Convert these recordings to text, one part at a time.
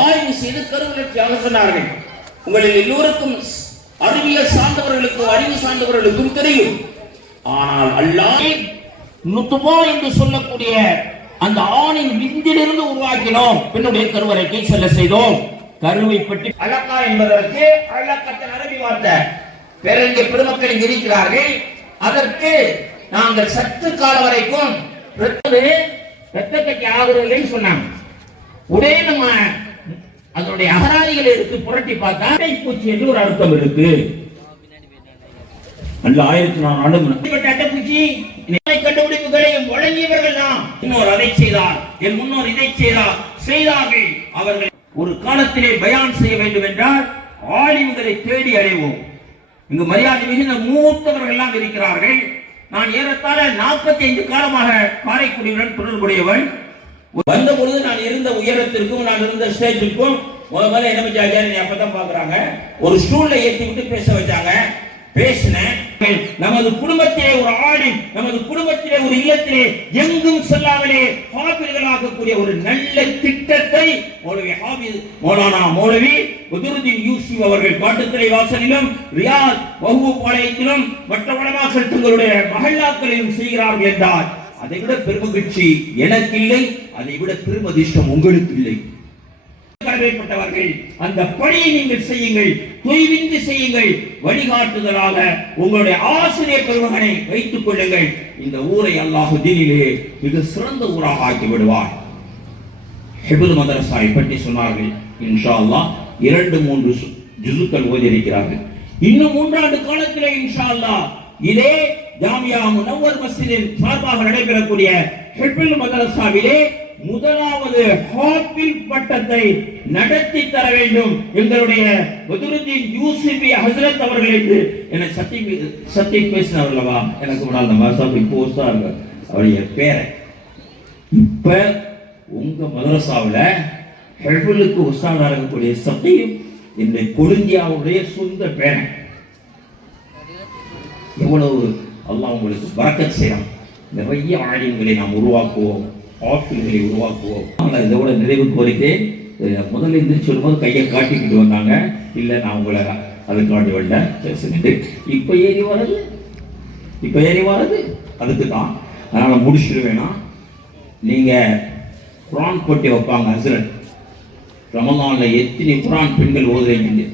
ஆய்வு செய்து கருவிலட்சி சொன்னார்கள். உங்களில் எல்லோருக்கும் அறிவியல் சார்ந்தவர்களுக்கும் அறிவு சார்ந்தவர்களுக்கும் தெரியும். ஆனால் அல்லாஹ் நுத்துமா என்று சொல்லக்கூடிய அந்த ஆணின் விந்திலிருந்து உருவாக்கினோம். பெண்ணுடைய கருவறைக்கு செல்ல செய்தோம். கருவை பற்றி அலக்கா என்பதற்கு அலக்கத்தின் அரபி வார்த்தை பிறந்த பெருமக்கள் இருக்கிறார்கள். அதற்கு நாங்கள் சற்று கால வரைக்கும் ரத்தத்தைக்கு ஆகுறதுன்னு சொன்னாங்க. உடனே நம்ம அதனுடைய அகராதிகள் எடுத்து புரட்டி பார்த்தா பூச்சி என்று ஒரு அர்த்தம் இருக்கு. நல்ல ஆயிரத்தி நாலு ஆண்டு அட்டைப்பூச்சி கண்டுபிடிப்புகளையும் வழங்கியவர்கள் தான். இன்னொரு அதை செய்தார். என் முன்னோர் இதை செய்தார். செய்தார்கள். அவர்கள் ஒரு காலத்திலே பயான் செய்ய வேண்டும் என்றால் ஆலிம்களை தேடி அடைவோம் இங்கு மரியாதை மிகுந்த மூத்தவர்கள் எல்லாம் இருக்கிறார்கள். நான் ஏறத்தாழ நாற்பத்தி ஐந்து காலமாக காரைக்குடியுடன் தொடர்புடையவன். வந்த பொழுது நான் இருந்த உயரத்திற்கும் நான் இருந்த ஸ்டேஜிற்கும் முத முதல்ல என்ன செஞ்சாங்க அப்பதான் பாக்குறாங்க. ஒரு ஸ்டூல்ல ஏற்றி விட்டு பேச வச்சாங்க. பேசினேன். நமது குடும்பத்திலே ஒரு ஆடி நமது குடும்பத்திலே ஒரு இல்லத்திலே எங்கும் செல்லாமலே ஹாபிர்களாகக்கூடிய ஒரு நல்ல திட்டத்தை மௌலவி ஹாபி மௌலானா மௌலவி உதுருதீன் யூசுப் அவர்கள் காட்டுத்துறை வாசலிலும் ரியாத் வகுப்பு பாளையத்திலும் மற்ற வடமாக்கள் தங்களுடைய மகல்லாக்களிலும் செய்கிறார்கள் என்றார். அதை விட பெருமகிழ்ச்சி எனக்கு இல்லை அதை விட பெருமதிஷ்டம் உங்களுக்கு இல்லை கடமைப்பட்டவர்கள் அந்த பணியை நீங்கள் செய்யுங்கள் தொய்வின்றி செய்யுங்கள். வழிகாட்டுதலாக உங்களுடைய ஆசிரியர் பெருமகனை வைத்துக் கொள்ளுங்கள். இந்த ஊரை அல்லாஹு தீனிலே மிக சிறந்த ஊராக ஆக்கி விடுவார். ஹெபுல் மதரசாவை பற்றி சொன்னார்கள் இன்ஷா அல்லாஹ் இரண்டு மூன்று ஜுசுக்கள் ஜுசுக்கள் ஓதியிருக்கிறார்கள். இன்னும் மூன்றாண்டு காலத்தில் இன்ஷா அல்லாஹ் இதே ஜாமியா முனவர் மஸ்ஜிதின் சார்பாக நடைபெறக்கூடிய ஹெபுல் மதரசாவிலே முதலாவது ஹாபில் பட்டத்தை நடத்தி தர வேண்டும் எங்களுடைய பதுருதீன் யூசுபி ஹசரத் அவர்கள் என்று. என்னை சத்தி சத்தி பேசினவர்களவா எனக்கு முன்னால் அந்த மாசாபி போஸ்டா இருக்க. அவருடைய பேரை. இப்ப உங்க மதரசாவில் ஹெல்புலுக்கு உஸ்தாதா இருக்கக்கூடிய சத்தியம் இந்த கொழுந்தியாவுடைய சொந்த பேரன். எவ்வளவு அல்லாஹ் உங்களுக்கு பறக்க செய்யலாம் நிறைய ஆலயங்களை நாம் உருவாக்குவோம் ஆஃபில்களை உருவாக்குவோம். ஆனால் இதோட நிறைவு கோரிக்கை முதல்ல எந்திரிச்சு வரும்போது கையை காட்டிக்கிட்டு வந்தாங்க. இல்லை நான் உங்களை அதுக்காண்டி வரல. பேசுகிட்டு இப்போ ஏறி வர்றது? இப்போ ஏறி வர்றது? அதுக்கு தான். அதனால் முடிச்சிடுவேனா நீங்கள் குரான் போட்டி வைப்பாங்க ஹசரத் ரமலான்ல எத்தனை குரான் பெண்கள் ஓதுறீங்க?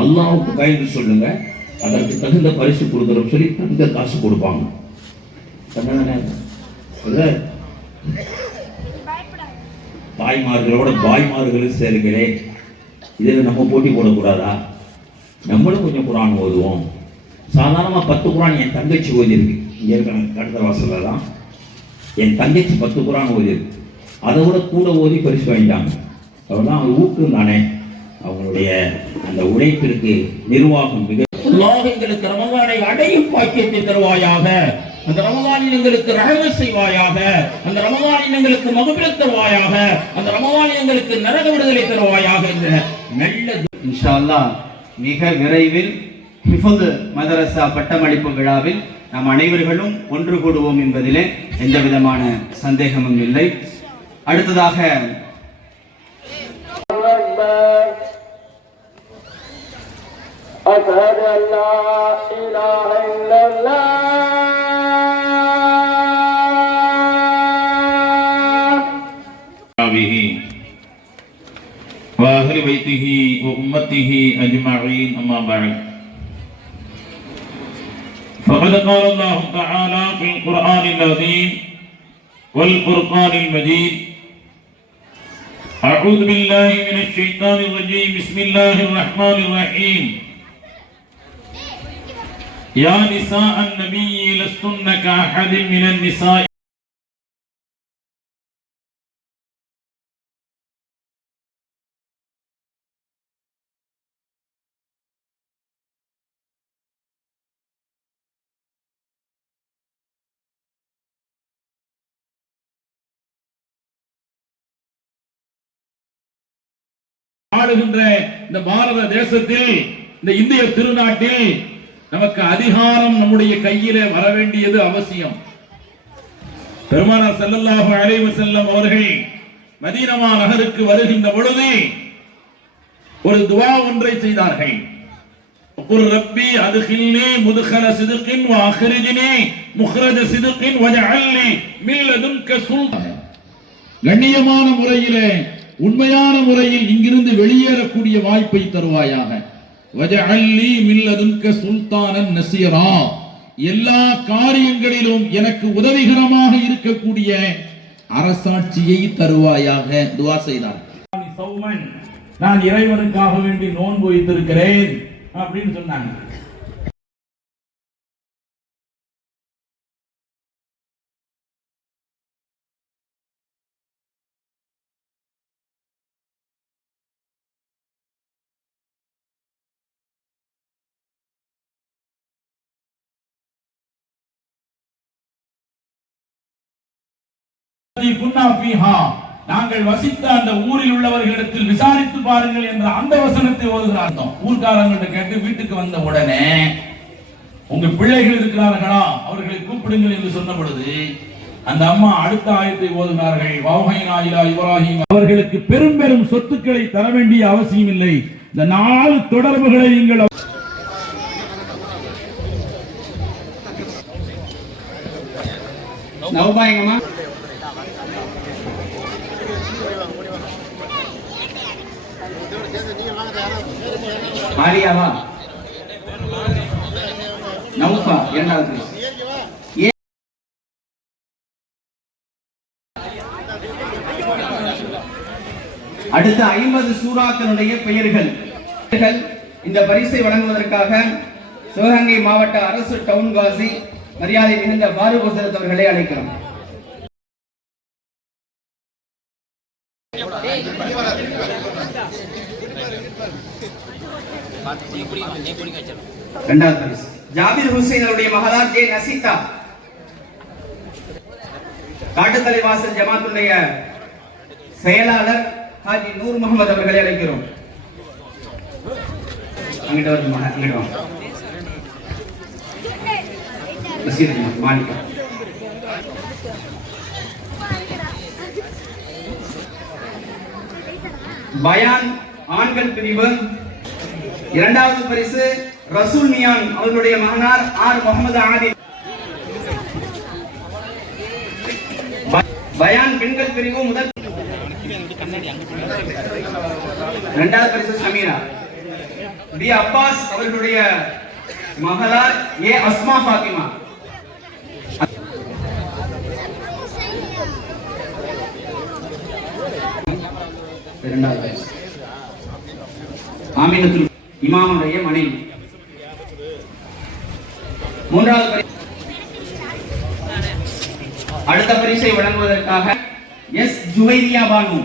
அல்லாவுக்கு பயந்து சொல்லுங்கள் அதற்கு தகுந்த பரிசு கொடுக்குறோம் சொல்லி தகுந்த காசு கொடுப்பாங்க. தாய்மார்களோட பாய்மார்களும் சேருகிறேன் இதில் நம்ம போட்டி போடக்கூடாதா? நம்மளும் கொஞ்சம் குரான் ஓதுவோம். சாதாரணமாக பத்து குரான் என் தங்கச்சி ஓதியிருக்கு. இங்கே இருக்கிற கடந்த வாசலில் தான் என் தங்கச்சி பத்து குரான் ஓதியிருக்கு. அதை விட கூட ஓதி பரிசு வாங்கிட்டாங்க. அவர்தான் அவங்க ஊக்கம் தானே அவங்களுடைய அந்த உழைப்பிற்கு நிர்வாகம் மிக அல்லாஹ் எங்களுக்கு ரமலானை அடையும் பாக்கியத்தை தருவாயாக. அந்த ரமலானில் எங்களுக்கு ரகம செய்வாயாக. அந்த ரமலானில் எங்களுக்கு மகபிரம் தருவாயாக. அந்த ரமலானில் எங்களுக்கு நரக விடுதலை தருவாயாக என்ற நல்ல இன்ஷா மிக விரைவில் ஹிஃபுல் மதரசா பட்டமளிப்பு விழாவில் நாம் அனைவர்களும் ஒன்று கூடுவோம் என்பதிலே எந்த விதமான சந்தேகமும் இல்லை. அடுத்ததாக أشهد أن لا إله إلا الله. وأهل بيته وأمته أجمعين أما بعد. فقد قال الله تعالى في القرآن العظيم والفرقان المجيد أعوذ بالله من الشيطان الرجيم بسم الله الرحمن الرحيم. يا نساء النبي لستن كأحد من النساء ஆளுகின்ற இந்த பாரத தேசத்தில் இந்த இந்திய திருநாட்டில் நமக்கு அதிகாரம் நம்முடைய கையிலே வர வேண்டியது அவசியம். பெருமானார் செல்லல்லாக அழைவு செல்லும் அவர்கள் மதீனமா நகருக்கு வருகின்ற பொழுது ஒரு துவா ஒன்றை செய்தார்கள். ஒரு ரப்பி அதுகில்னி முதுகல சிதுக்கின் அஹ்ரிஜினி முஹ்ரஜ சிதுக்கின் வஜஅல்லி மில்லதும் கசுல்தான் கண்ணியமான முறையிலே உண்மையான முறையில் இங்கிருந்து வெளியேறக்கூடிய வாய்ப்பை தருவாயாக. வஜஅல்லி மில்லதுன்க சுல்தானன் நசீரா. எல்லா காரியங்களிலும் எனக்கு உதவிகரமாக இருக்கக்கூடிய அரசாட்சியை தருவாயாக துவா செய்தார். சௌமன் நான் இறைவனுக்காக வேண்டி நோன்பு வைத்திருக்கிறேன் அப்படின்னு சொன்னாங்க. நாங்கள் வசித்த அந்த ஊரில் உள்ளவர்களிடத்தில் விசாரித்து பாருங்கள் என்ற அந்த வசனத்தை ஓதுகிறார்கள் ஊர்க்காரங்கள்ட்ட கேட்டு வீட்டுக்கு வந்த உடனே உங்க பிள்ளைகள் இருக்கிறார்களா? அவர்களை கூப்பிடுங்கள் என்று சொன்ன பொழுது அந்த அம்மா அடுத்த ஆயத்தை ஓதுனார்கள். வௌஹைனா இப்ராஹிம். அவர்களுக்கு பெரும் பெரும் சொத்துக்களை தர வேண்டிய அவசியம் இல்லை. இந்த நாலு தொடர்புகளை நீங்கள் நவபாயங்கம்மா மாரியாவா நவுஃபா இரண்டாவது அடுத்த ஐம்பது சூறாக்களுடைய பெயர்கள். இந்த பரிசை வழங்குவதற்காக சிவகங்கை மாவட்ட அரசு டவுன் காசி மரியாதை மிகுந்த பாரூக் அவர்களை அழைக்கிறோம். இரண்டாவது பரிசு. ஜாபிர் ஹுசைன் அவருடைய மகளார் ஜே நசிதா. காட்டுத்தலைவாசல் ஜமாத்துடைய செயலாளர் ஹாஜி நூர் முகமது அவர்களை அழைக்கிறோம். அங்கிட்ட வருமா அங்கிட்ட வாங்க. நசீர் பயான் ஆண்கள் பிரிவு இரண்டாவது பரிசு ரசூல் மியான் அவர்களுடைய மகனார் ஆர் முகமது ஆதி. பயான் பெண்கள் பிரிவு முதல். இரண்டாவது பரிசு சமீரா. பி. அப்பாஸ் அவர்களுடைய மகளார் ஏ. அஸ்மா பாத்திமா இரண்டாவது பரிசு. ஆமீனத்துல் இமாமுடைய மனைவி. மூன்றாவது அடுத்த பரிசை வழங்குவதற்காக எஸ். ஜுவைரியா பானு.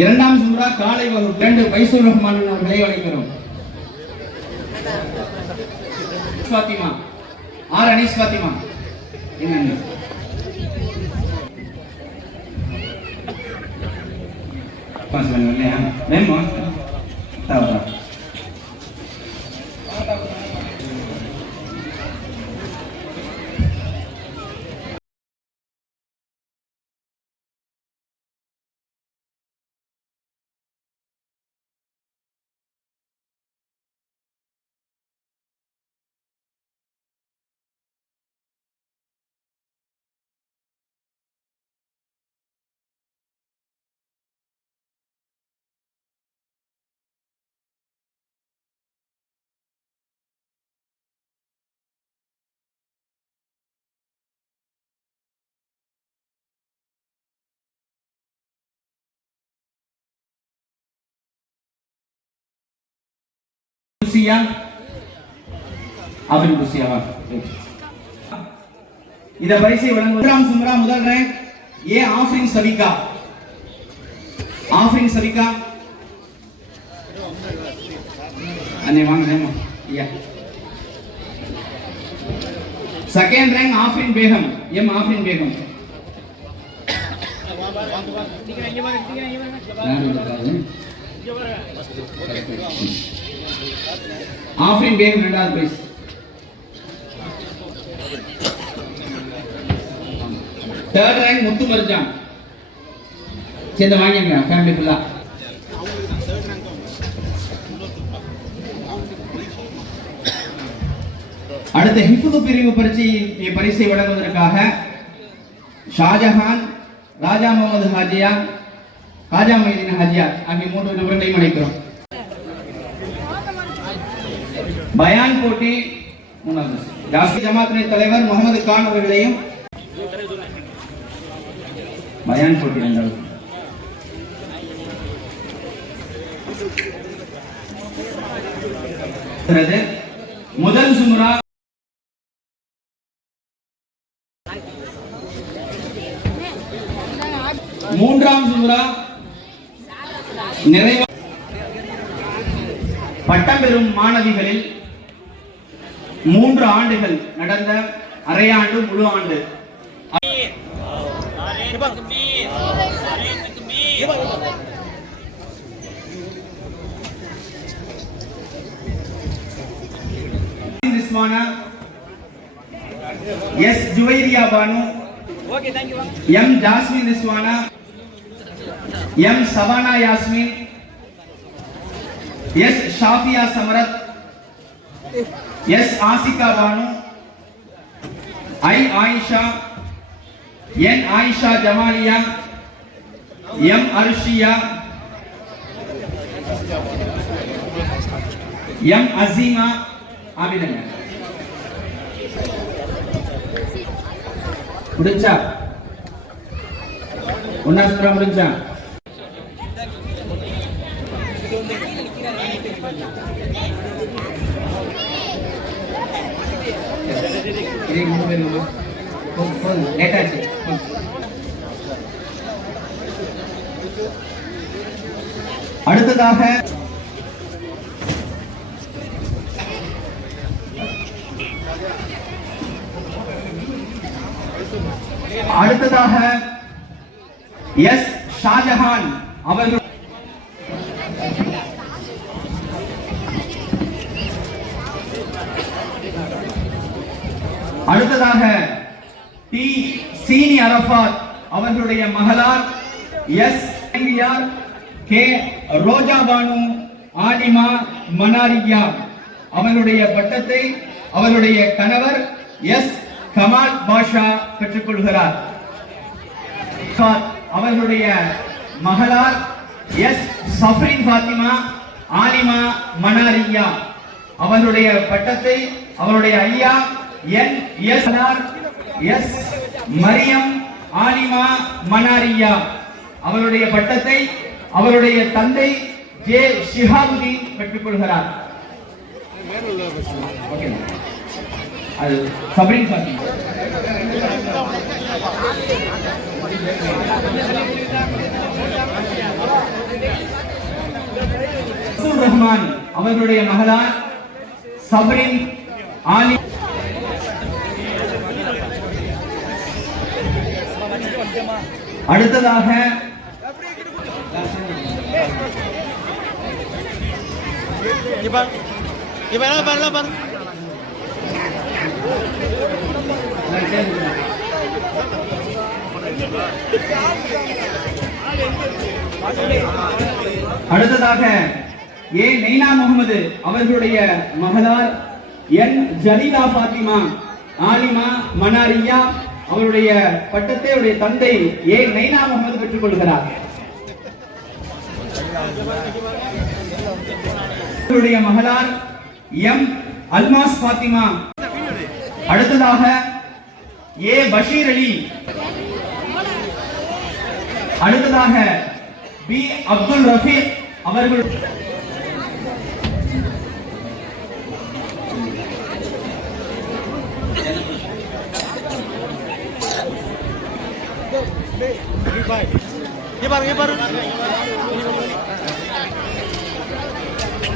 இரண்டாம் சும்ரா காலை வகுப்பு இரண்டு பைசூர் ரஹ்மான் அவர்களை அழைக்கிறோம் ஃபாத்திமா ஆர் அனீஸ் ஃபாத்திமா என்னங்க Kwanza nielewa. Memo? Sawa. குசியா அவன் குசியாவா இந்த பரிசை வழங்குவதாம் சும்ரா முதல் ரேங்க் ஏ ஆஃப்ரின் சபிகா ஆஃப்ரின் சபிகா அண்ணே வாங்க ஐயா. Second rank Afrin Begum. M Afrin Begum? இருக்காது? ஆஃப்ரின் பேகம் ரெண்டாவது பிரைஸ் தேர்ட் ரேங்க் முத்து மருஜான். சேர்ந்து வாங்கிங்க ஃபேமிலி ஃபுல்லாக அடுத்த ஹிஃபுது பிரிவு பரிசை பரிசை வழங்குவதற்காக ஷாஜஹான் ராஜா முகமது ஹாஜியா ராஜா மொய்தீன் ஹாஜியா ஆகிய மூன்று நபர்களையும் அழைக்கிறோம் பயான் போட்டி மூணாவது ஜாஸ்தி ஜமாத்தினை தலைவர் முகமது கான் அவர்களையும் பயான் போட்டி ரெண்டாவது. முதல் சுமுரா மூன்றாம் சுமரா நிறைவா பட்டம் பெறும் மாணவிகளில் மூன்று ஆண்டுகள் நடந்த அரையாண்டு முழு ஆண்டு. S. Juvairiya Banu M. Jasmine Rizwana M. Shabana Yasmin S. Shafiya Samarath S Asika Banu I Ayesha N Ayesha Jamaliya M Arshiya M Aseema Abhinandan முடிஞ்சா? ஒன்னா சுந்தரா முடிஞ்சா? இதே மூணு பேர் நம்ம போதும் போதும் லேட் ஆச்சு போதும். அடுத்ததாக அடுத்ததாக எஸ் ஷாஜஹான் அவர்கள் அவர்களுடைய மகளார் எஸ் கே ரோஜா பானு ஆலிமா மனாரியா. அவருடைய பட்டத்தை அவருடைய கணவர் எஸ் கமால் பாஷா பெற்றுக்கொள்கிறார். அவர்களுடைய மகளார் எஸ் சஃப்ரின் பாத்திமா ஆலிமா மனாரியா. அவருடைய பட்டத்தை அவருடைய ஐயா N S S Mariyam Alima Manariya. அவருடைய பட்டத்தை அவருடைய தந்தை ஜே ஷிஹாபுதீன் பெற்றுக்கொள்கிறார். கொள்கிறார் அது சப்ரின் ஃபாத்திமா ரஹ்மான் அவர்களுடைய மகளார் சபரின் ஆலி அடுத்ததாக அடுத்ததாக ஏ நெய்னா முகமது அவர்களுடைய மகளார் என் ஜலீலா பாத்திமா ஆலிமா மனாரியா அவருடைய பட்டத்தை அவருடைய தந்தை ஏ நைனா முகமது பெற்றுக் கொள்கிறார். அவருடைய மகளார் எம் அல்மாஸ் பாத்திமா அடுத்ததாக ஏ பஷீர் அலி. அடுத்ததாக பி அப்துல் ரஃபீக் அவர்கள்.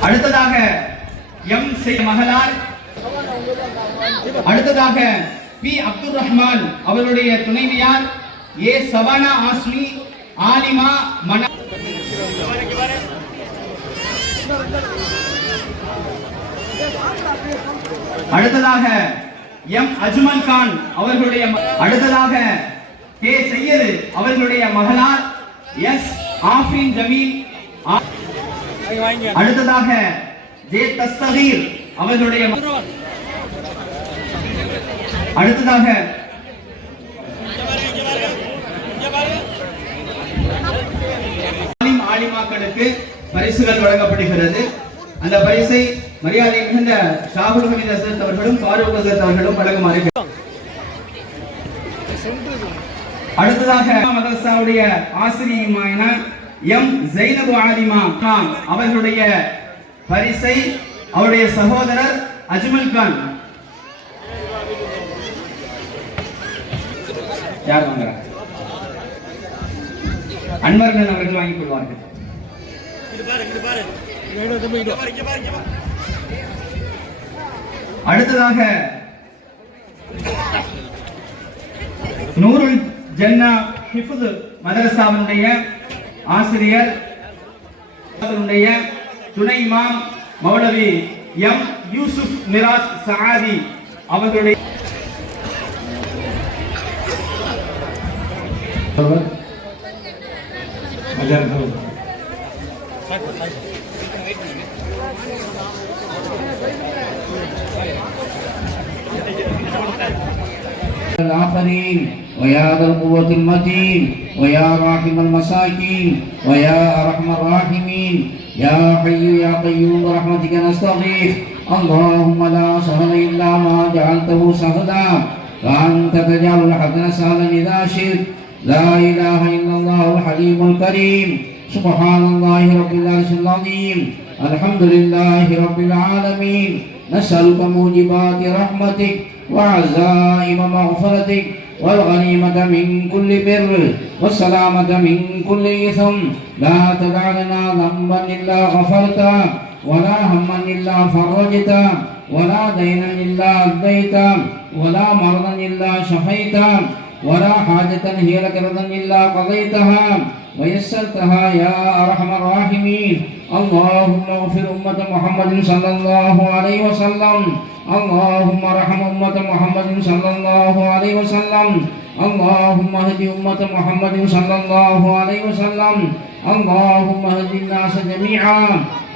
அடுத்ததாக எம் செய் மகளார் அடுத்ததாக பி அப்துல் ரஹ்மான் அவருடைய துணைவியார் ஏ சவானா ஆஸ்மி ஆலிமா மன அடுத்ததாக எம் அஜ்மல் கான் அவர்களுடைய ம- அடுத்ததாக கே செய்யது அவர்களுடைய மகளார் எஸ் ஆஃபின் ஜமீல். அடுத்ததாக ஜே தஸ்தகீர் அவர்களுடைய அடுத்ததாக ஆலிமாக்களுக்கு பரிசுகள் வழங்கப்படுகிறது. அந்த பரிசை மரியாதை மிகுந்த ஷாகுல் ஹமீத் அசரத் அவர்களும் ஃபாரூக் அசரத் அவர்களும் வழங்குமாறு கேட்டு- அடுத்ததாக மதரசாவுடைய ஆசிரியமான எம் ஜைனபு ஆலிமா. அவர்களுடைய பரிசை அவருடைய சகோதரர் அஜ்மல் கான். யார் வாங்குறாங்க அன்வர்கள் அவர்கள் வாங்கிக் கொள்வார்கள். அடுத்ததாக நூறு ஜன்னா ஹிஃபுது மதரசாவினுடைய ஆசிரியர் அவருடைய துணை மாம் மௌலவி எம் யூசுப் மிராஸ் சஹாதி அவர்களுடைய الآخرين ويا ذا القوة المتين ويا راحم المساكين ويا أرحم الراحمين يا حي يا قيوم برحمتك نستغيث اللهم لا سهل إلا ما جعلته سهلا وأنت تجعل الحزن سهلا إذا شئت لا إله إلا الله الحليم الكريم سبحان الله رب العرش العظيم الحمد لله رب العالمين نسألك موجبات رحمتك وعزائم مغفرتك والغنيمة من كل بر والسلامة من كل إثم. لا تدع لنا ذنبا إلا غفرته ولا هما إلا فرجته ولا دينا إلا أديته ولا مرضا إلا شفيته. ولا حاجة هي لك رضا إلا قضيتها. ويسرتها يا أرحم الراحمين. اللهم اغفر أمة محمد صلى الله عليه وسلم. اللهم ارحم أمة محمد صلى الله عليه وسلم. اللهم اهد أمة محمد صلى الله عليه وسلم. اللهم اهد الناس جميعا.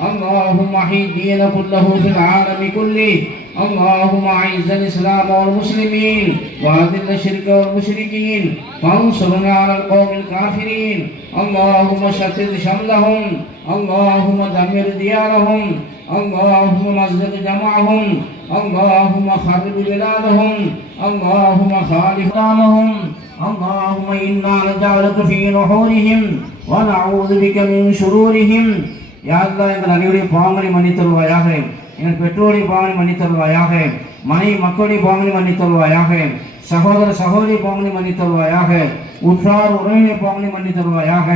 اللهم احي الدين كله في العالم كله. اللهم اعز الاسلام والمسلمين واذل الشرك والمشركين فانصرنا على القوم الكافرين اللهم شتت شملهم اللهم دمر ديارهم اللهم مزق جمعهم اللهم خرب بلادهم اللهم خالف دامهم اللهم انا نجعلك في نحورهم ونعوذ بك من شرورهم யா அல்லாஹ் எங்கள் அனைவருடைய பாவங்களை மன்னித்தருவாயாக எங்கள் பெற்றோரை பாவனை மன்னித்தருவாயாக. மனைவி மக்களுடைய பாவனை மன்னித்தருவாயாக. சகோதர சகோதரி பாவனை மன்னித்தருவாயாக. உற்றார் உறவினர் பாவனை மன்னித்தருவாயாக.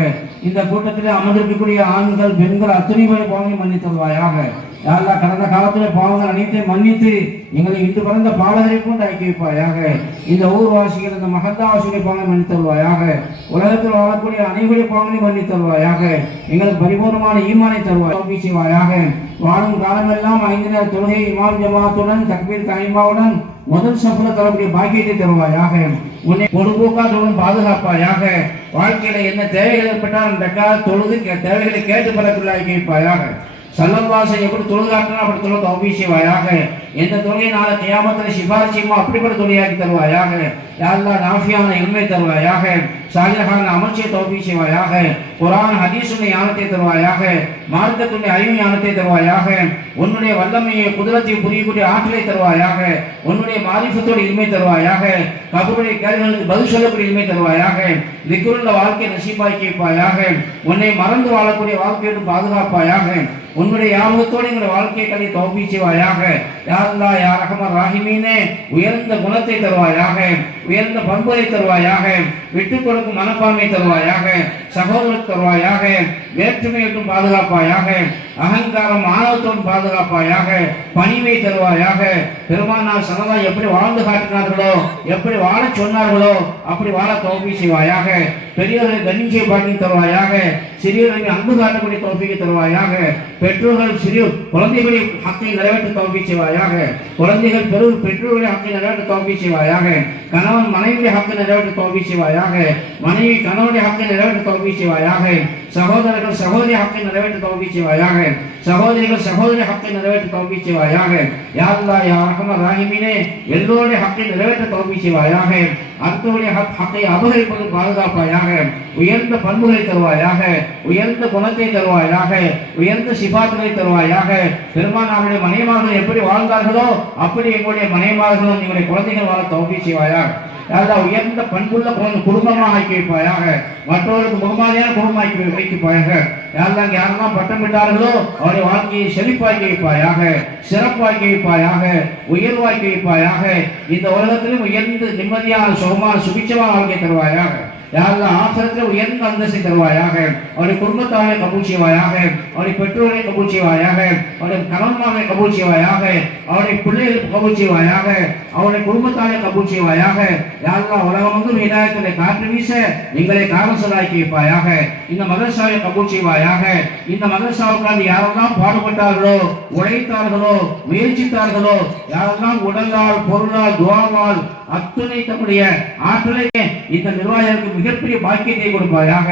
இந்த கூட்டத்தில் அமர்ந்திருக்கக்கூடிய ஆண்கள் பெண்கள் அத்தனை பேர் பாவனை மன்னித்தருவாயாக. யாரா கடந்த காலத்தில் பாவங்கள் அனைத்தையும் மன்னித்து எங்களை இன்று பிறந்த பாவகரை கொண்டு ஆக்கி வைப்பாயாக இந்த ஊர்வாசிகள் இந்த மகந்தாவாசிகளை பாவனை மன்னித்தருவாயாக. உலகத்தில் வாழக்கூடிய அனைவருடைய பாவங்களையும் மன்னித்து தருவாயாக எங்களுக்கு பரிபூர்ணமான ஈமானை தருவாய். செய்வாயாக. வாழும் காலமெல்லாம் ஐந்து நேர தொழுகை இமாம் ஜமாத்துடன் தக்பீர் தாய்மாவுடன் முதல் சஃபல தரக்கூடிய பாக்கியத்தை தருவாயாக. உன்னை பொதுபோக்காத்துடன் பாதுகாப்பாயாக. வாழ்க்கையில என்ன தேவைகள் ஏற்பட்டால் அந்த கால தொழுது கே- தேவைகளை கேட்டு பெறக்குள்ளாக்கி வைப்பாயாக சல்லல்லாசை எப்படி தொழுகாட்டினா அப்படி தொழுது அபிஷேவாயாக எந்த தொழுகை நாளை தியாமத்தில் சிபாரிசியமோ அப்படிப்பட்ட தொழிலாக்கி தருவாயாக யாரெல்லாம் நாஃபியான இன்மை தருவாயாக சாலிஹான அமைச்சியை தோப்பி குரான் ஹதீசுடைய ஞானத்தை தருவாயாக மார்க்கத்துடைய அறிவு ஞானத்தை தருவாயாக உன்னுடைய வல்லமையை குதிரத்தையும் புரியக்கூடிய ஆற்றலை தருவாயாக உன்னுடைய மாரிஃபத்தோடு இன்மை தருவாயாக கபருடைய கேள்விகளுக்கு பதில் சொல்லக்கூடிய இன்மை தருவாயாக திக்குள்ள வாழ்க்கை நசீபாக்கி வைப்பாயாக உன்னை மறந்து வாழக்கூடிய வாழ்க்கையோடு பாதுகாப்பாயாக உன்னுடைய யாபகத்தோடு எங்களுடைய வாழ்க்கையை கலை தோப்பி செய்வாயாக யாருல்லா யார் ரஹமர் ராகிமீனே உயர்ந்த குணத்தை தருவாயாக. உயர்ந்த பண்புகளை தருவாயாக. விட்டு கொடுக்கும் மனப்பான்மை தருவாயாக. சகோதரர் தருவாயாக. வேற்றுமையற்றும் பாதுகாப்பாயாக. அகங்காரம் ஆணவத்தோன் பாதுகாப்பாயாக பணிவை தருவாயாக பெருமானார் சனதா எப்படி வாழ்ந்து காட்டினார்களோ எப்படி வாழ சொன்னார்களோ அப்படி வாழ தோல்வி செய்வாயாக பெரியவர்களை கண்ணிஞ்சை பாட்டி தருவாயாக சிறியவர்களை அன்பு காட்டக்கூடிய தோல்விக்கு தருவாயாக பெற்றோர்கள் சிறிய குழந்தைகளின் ஹக்கை நிறைவேற்ற தோல்வி செய்வாயாக குழந்தைகள் பெரு பெற்றோர்களை ஹக்கை நிறைவேற்ற தோல்வி செய்வாயாக கணவன் மனைவியுடைய ஹக்கை நிறைவேற்ற தோல்வி செய்வாயாக மனைவி கணவனுடைய ஹக்கை நிறைவேற்ற தோல்வி செய்வாயாக சகோதரர்கள் சகோதரி ஹக்கை நிறைவேற்ற தோல்வி செய்வாயாக சகோதரிகள் சகோதரி ஹக்கை நிறைவேற்ற தோல்வி செய்வாயாக யாருலா யா ரஹம எல்லோருடைய ஹக்கை நிறைவேற்ற தோல்வி செய்வாயாக அடுத்தவருடைய ஹக் ஹக்கை அபகரிப்பது பாதுகாப்பாயாக. உயர்ந்த பண்புகளை தருவாயாக. உயர்ந்த குணத்தை தருவாயாக. உயர்ந்த சிபாத்துகளை தருவாயாக. பெருமானாருடைய மனைமார்கள் எப்படி வாழ்ந்தார்களோ அப்படி எங்களுடைய மனைமார்களும் எங்களுடைய குழந்தைகள் வாழ தோல்வி செய்வாயாக யாரா உயர்ந்த பண்புள்ள குழந்தை குடும்பமாக ஆக்கி மற்றவர்களுக்கு முகமாதியான குடும்பமாக்கி வைக்கப்பாயாக யாரெல்லாம் யாரெல்லாம் பட்டம் விட்டார்களோ அவருடைய வாழ்க்கையை செழிப்பாக்கி வைப்பாயாக சிறப்பாக்கி வைப்பாயாக உயர்வாக்கி வைப்பாயாக இந்த உலகத்திலும் உயர்ந்து நிம்மதியான சுகமான சுபிச்சமான வாழ்க்கை தருவாயாக. யாரெல்லாம் ஆசிரத்தில் உயர்ந்த அந்தஸ்தை தருவாயாக அவருடைய குடும்பத்தாரை கபூல் செய்வாயாக அவருடைய பெற்றோரை கபூல் செய்வாயாக அவருடைய கணவன்மாரை கபூல் செய்வாயாக அவருடைய பிள்ளைகளுக்கு கபூல் செய்வாயாக அவருடைய குடும்பத்தாரை கபூல் செய்வாயாக. யாரெல்லாம் உலகம் இதாயத்தினை காற்று வீச எங்களை காரணசலாக்கி வைப்பாயாக இந்த மதரசாவை கபூல் செய்வாயாக. இந்த மதரசாவுக்காக யாரெல்லாம் பாடுபட்டார்களோ உழைத்தார்களோ முயற்சித்தார்களோ யாரெல்லாம் உடலால் பொருளால் துவாவால் அத்துணை தம்முடைய ஆற்றலை இந்த நிர்வாகிகளுக்கு மிகப்பெரிய பாக்கியத்தை கொடுப்பாயாக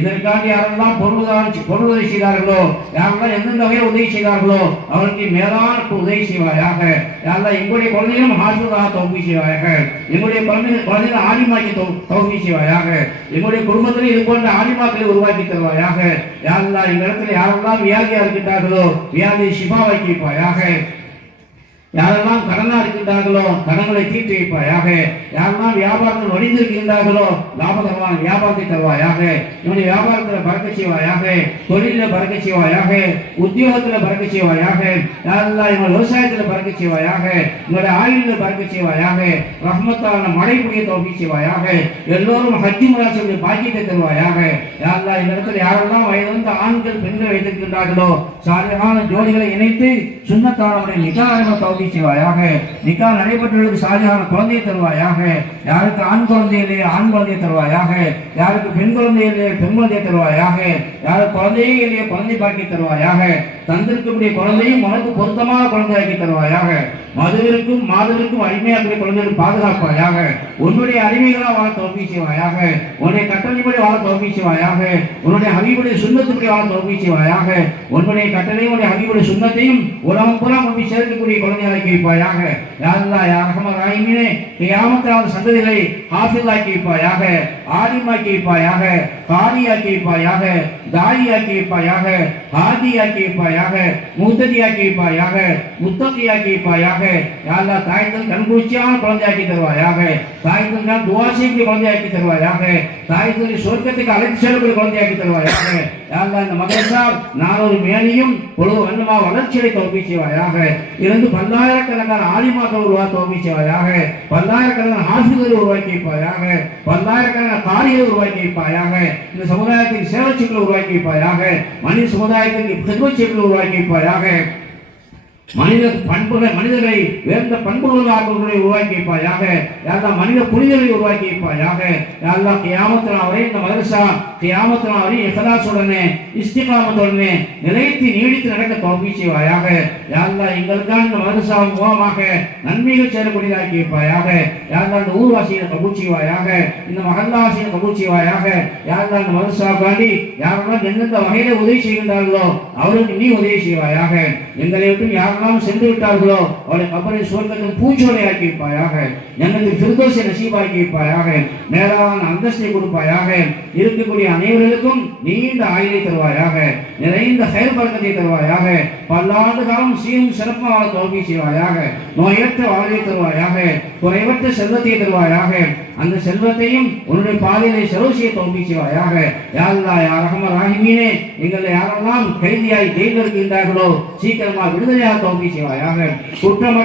இதற்காக யாரெல்லாம் பொருளுதான் பொருளுதவி செய்தார்களோ யாரெல்லாம் எந்தெந்த வகையில் உதவி செய்தார்களோ அவருக்கு மேலான உதவி செய்வாயாக யாரெல்லாம் எங்களுடைய குழந்தைகளும் ஹாஸ்பிட்டலாக தோல்வி செய்வாயாக எங்களுடைய குழந்தைகள் குழந்தைகள் ஆலிமாக்கி தோல்வி செய்வாயாக எங்களுடைய குடும்பத்தில் இது போன்ற ஆலிமாக்களை உருவாக்கி தருவாயாக யாரெல்லாம் எங்க இடத்துல யாரெல்லாம் வியாதியாக இருக்கின்றார்களோ வியாதியை சிபாவாக்கி வைப்பாயாக யாரெல்லாம் கடனா இருக்கின்றார்களோ கடன்களை தீர்த்து வைப்பாயாக யாரெல்லாம் வியாபாரத்தில் ஒளிந்திருக்கின்றார்களோ லாபகரமான வியாபாரத்தை தருவாயாக. இவனுடைய வியாபாரத்தில் பறக்க செய்வாயாக. தொழிலில் பறக்க செய்வாயாக. உத்தியோகத்தில் பறக்க செய்வாயாக. யாரெல்லாம் இவங்க விவசாயத்தில் பறக்க செய்வாயாக. இவனுடைய ஆயுளில் பறக்க செய்வாயாக. ரஹ்மத்தான மழை புரிய தோப்பி செய்வாயாக. எல்லோரும் ஹஜ்ஜி முராசனுடைய பாக்கியத்தை தருவாயாக. யாரெல்லாம் இந்த இடத்துல யாரெல்லாம் வயது ஆண்கள் பெண்கள் வைத்திருக்கின்றார்களோ சாதகமான ஜோடிகளை இணைத்து சுண்ணத்தானவருடைய நிகாரமாக தோப்பி செய்வாயாக நிகா நடைபெற்றவர்களுக்கு சாலியான குழந்தையை தருவாயாக. யாருக்கு ஆண் குழந்தை இல்லையே ஆண் குழந்தையை தருவாயாக. யாருக்கு பெண் குழந்தை இல்லையே பெண் குழந்தையை தருவாயாக. யாருக்கு குழந்தையே இல்லையே குழந்தை பாக்கி தருவாயாக. தந்திருக்கக்கூடிய குழந்தையும் உனக்கு பொருத்தமான குழந்தையாக்கி தருவாயாக. மதுவிற்கும் மாதவிற்கும் அடிமையாக்கிய குழந்தைகள் பாதுகாப்பாயாக. உன்னுடைய அடிமைகளாக வாழ தோல்வி உன்னுடைய கட்டளைப்படி வாழ தோல்வி உன்னுடைய ஹபீபுடைய சுண்ணத்துப்படி வாழ தோல்வி உன்னுடைய கட்டளையும் உன்னுடைய ஹபீபுடைய சுண்ணத்தையும் உலகம் புறம் உண்மை சேர்க்கக்கூடிய குழந்தையாக்கி வைப்பாயாக. யாருல்லா யாரகமா ராயினே கியாமத்தாவது சந்ததிகளை ஹாஃபிலாக்கி வைப்பாயாக. ஆலிமாக்கி வைப்பாயாக. காரியாக்கி வைப்பாயாக. தாயியாக்கி வைப்பாயாக. ஆதியாக்கி வைப்பாயாக. முத்ததியாக்கி வைப்பாயாக முத்தகியாக்கி வைப்பாயாக யாரா தாய்த்தல் கண்குச்சியான குழந்தையாக்கி தருவாயாக தாய்த்தல் தான் துவாசிக்கு குழந்தையாக்கி தருவாயாக தாய்த்தலை சொர்க்கத்துக்கு அழைத்து செல்லக்கூடிய குழந்தையாக்கி தருவாயாக யாரா இந்த மதரசா நானூறு மேனியும் பொழுது வண்ணமா வளர்ச்சியை தோல்வி செய்வாயாக. இருந்து பல்லாயிரக்கணக்கான ஆலிமாக்கள் உருவா தோல்வி செய்வாயாக. பல்லாயிரக்கணக்கான ஆசிரியர்கள் உருவாக்கி வைப்பாயாக பல்லாயிரக்கணக்கான காரியை உருவாக்கி வைப்பாயாக இந்த சமுதாயத்துக்கு சேவச்சிகளை உருவாக்கி வைப்பாயாக மனித சமுதாயத்துக்கு செல்வச்சிகளை உருவாக்கி வைப்பாயாக மனித பண்புகள் மனிதரை உயர்ந்த பண்புகளை உருவாக்கி வைப்பாயாக யாரா மனித புனிதரை உருவாக்கி வைப்பாயாக யாரா கியாமத்தினா வரை இந்த மதரசா கியாமத்தினா வரை இஹலாசுடனே இஸ்திகாமத்துடனே நிலைத்து நீடித்து நடக்க தோல்வி செய்வாயாக. யாரா எங்களுக்கான இந்த மதரசா மூலமாக நன்மைகள் சேரக்கூடியதாக்கி வைப்பாயாக யாரா இந்த ஊர்வாசியை கபூல் செய்வாயாக இந்த மகல்லாசியை கபூல் செய்வாயாக. யாரா இந்த மதரசாக்காண்டி யாரெல்லாம் எந்தெந்த வகையில உதவி செய்கின்றார்களோ அவருக்கு நீ உதவி செய்வாயாக. எங்களை விட்டு யாரெல்லாம் சென்று விட்டார்களோ அவளை கபரை சுவர்க்கத்தில் பூச்சோலை ஆக்கி எனக்கு எங்களுக்கு திருதோசை நசீபாக்கி வைப்பாயாக மேலான அந்தஸ்தை கொடுப்பாயாக இருக்கக்கூடிய அனைவர்களுக்கும் நீண்ட ஆயுளை தருவாயாக நிறைந்த செயல்பழக்கத்தை தருவாயாக பல்லாண்டு காலம் சீரும் சிறப்பாக தோல்வி செய்வாயாக நோயற்ற வாழ்வை தருவாயாக குறைவற்ற செல்வத்தை தருவாயாக அந்த செல்வத்தையும் உன்னுடைய பாதையிலே செலவு செய்ய தோல்வி செய்வாயாக யார் யாரகம ராகிமீனே எங்களை யாரெல்லாம் கைதியாய் ஜெயிலிருக்கின்றார்களோ சீக்கிரமாக சீக்கிரமா விடுதலையாக தோல்வி செய்வாயாக குற்றமற்ற